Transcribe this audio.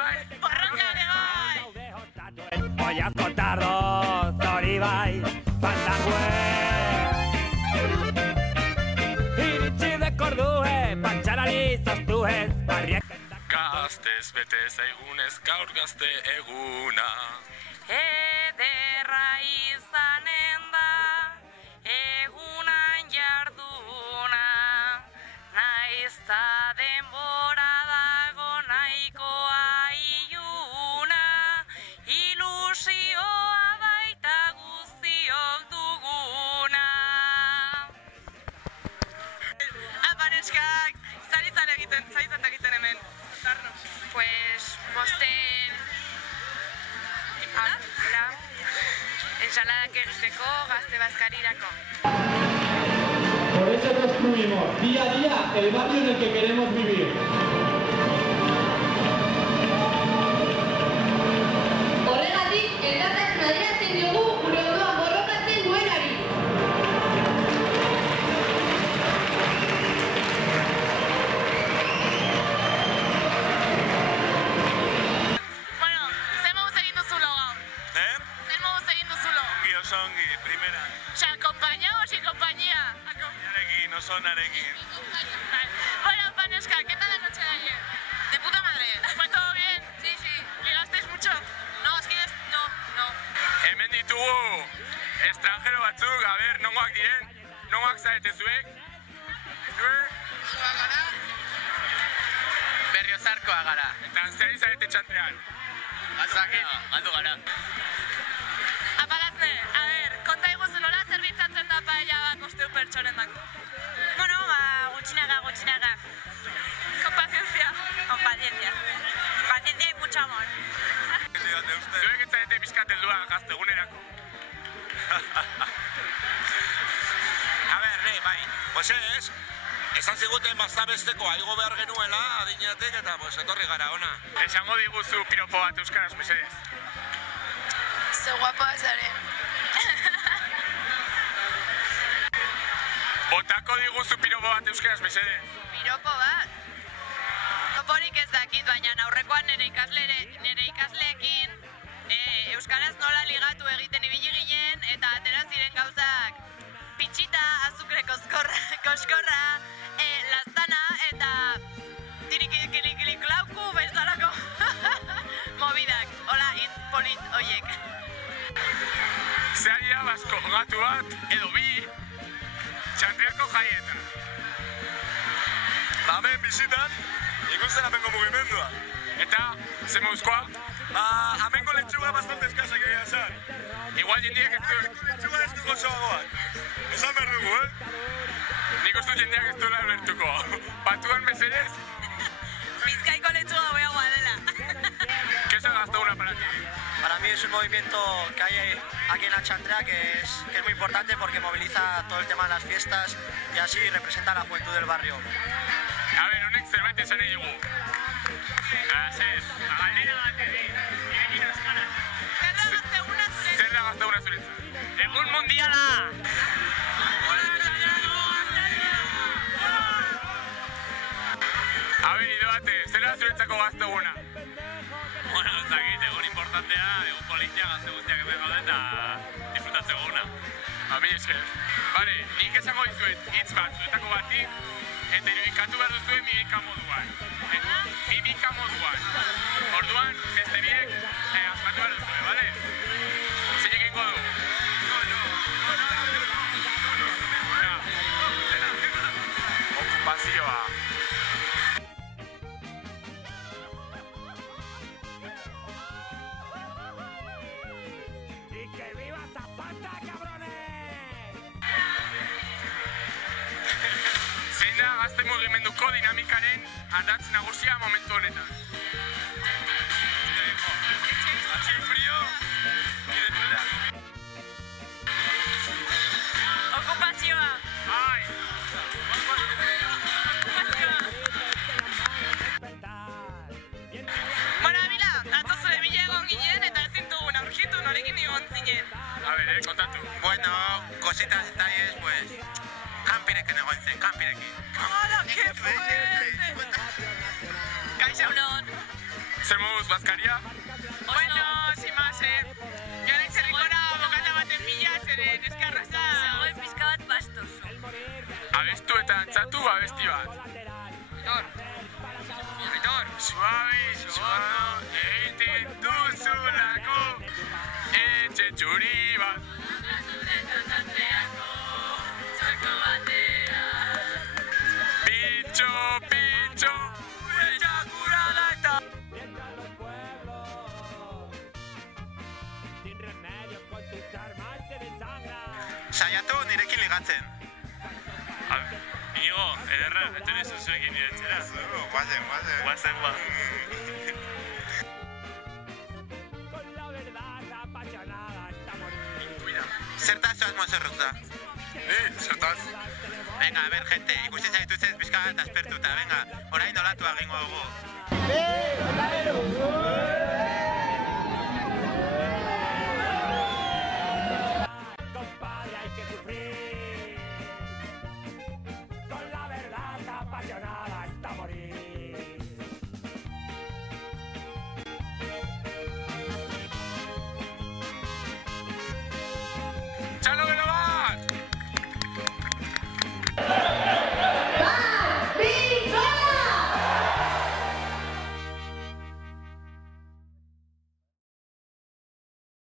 bai! Borroka ere bai! Oiazko tardo, zori bai, fandangue. Iritsi dekordue, patxarari zaztuez, barriak. Gaztez bete zaigunez gaur gazte eguna. Ederra izanen da, egunan jarduna, naiz ta denbora dago nahikoa iluna, ilusioa baita guztiok duguna. Apaneskak, zaritzan egiten hemen. Pues, bosten... Hola. Ensaladak egiteko gazte bazkarirako. Por eso construimos día a día el barrio en el que queremos vivir. Horregatik, elkartasun adierazten diogu gure ondoan borrokatzen duenari. Bueno, zer moduz egin duzulo gaur? Zer moduz egin duzulo? Ongi, primera. ¿Se acompaña o sin compañía? Narekin, oso narekin. Bueno, Panesca, ¿qué tal la noche de ayer? De puta madre. ¿Fue todo bien? Sí, sí. ¿Ligasteis mucho? No, es que no. Hemen ditugu estrangero batzuk, a ber, nongoak diren, nongoak zarete zuek? Zuek? gara? Berriozarkoa gara. Eta zer zarete txantrean? Galdu gara. Apalazne, a ver, konta iguzu nola zerbitzatzen da paella bat bosteu pertsonen dako? Bueno, gutxinaga. Con paciencia. Paciencia y mucho amor. Zuek ez zarete bizkateldua gaztegunerako. A ber, bai, pues ez, esan ziguten bazabesteko aigo behar genuela adineatek eta pues etorri gara ona. Esango diguzu piropo bat euskaraz, mesedez. Ze guapoa zaren. Botako diguzu piropo bat euskaraz, mesedez. Piropo bat? Piroporik ez dakit, baina aurrekoan nire ikasleekin euskaraz nola ligatu egiten ibili ginen eta atera ziren gauzak pitxita, azukre koskorra, laztana eta tirikiliklauku bezalako mobidak, hola hitz polit oiek. Zaila basko gatu bat edo bi txantreako jaietan. Hemen bizitan, ikusten amengo mugimendua. Eta, ze moduzkoa? Amengo letxuga bastante eskasak egia esan. Igual jendeak ez du... Letxuga ez du gozoagoak. Esan behar dugu, Nik uste jendeak ez duela ulertuko. Batuan mesedez? Bizkaiko letxuga hobeagoa dela. ¿Qué es el Gazteguna para ti? Para mí es un movimiento que hay aquí en la Chantrea que es muy importante porque moviliza todo el tema de las fiestas y así representa a la juventud del barrio. A ver, honek zerbait esan nahi dugu. Zer, galdera bat egin, irekin euskara. Zer da Gazteguna zuretzat? Egun mundiala! A ver, idoate, zer da zuretzako Gazteguna? Bueno, ez dakit, egun importantea, egun politia gazte guztiak hemen gaude eta disfrutatzeko eguna. Mi esker. Bale, nik esango dizuet hitz bat zuetako bati, eta irudikatu behar duzuen mimika moduan. Mimika moduan. Orduan, beste biek asmatu behar duzuen, bale? Zein egingo du? Okupazioa. Y que viva Zapata, cabrones! Zein da gazte mugimenduko dinamikaren ardatz nagusia momentu honetan? Atxin frio, nire txuela. Okupazioa. Ai! Bueno, Amila, atzo zure bila egon ginen eta ezin dugun aurkitu norekin egon zinen. A ver, kontatu. Bueno, cositas, detalles, pues... Kanpirekin egon zen, kanpirekin. ¡Hola, qué fuerte! Kaixo, Unon. Zer moduz, bazkaria? Bueno, sin más, Joan Eitzerrikora bokata baten bila, zeren eskarroza. Zegoen pizka bat bastozu. Abestu eta antzatu abesti bat. Aitor, suabe, egiten duzulako etxe txuri bat. Pintxo, pintxo, gure txakura da eta Saiatu nirekin ligatzen. Inigo, ederra, etxene zuzuekin nire etxera. Guazen. Guazen, ba. Zertaz zoaz mozorrukta? Zertaz? Venga, a ver, gente, ikusten zaituzez pizka bat aspertuta, venga, orain olatu egingo dugu.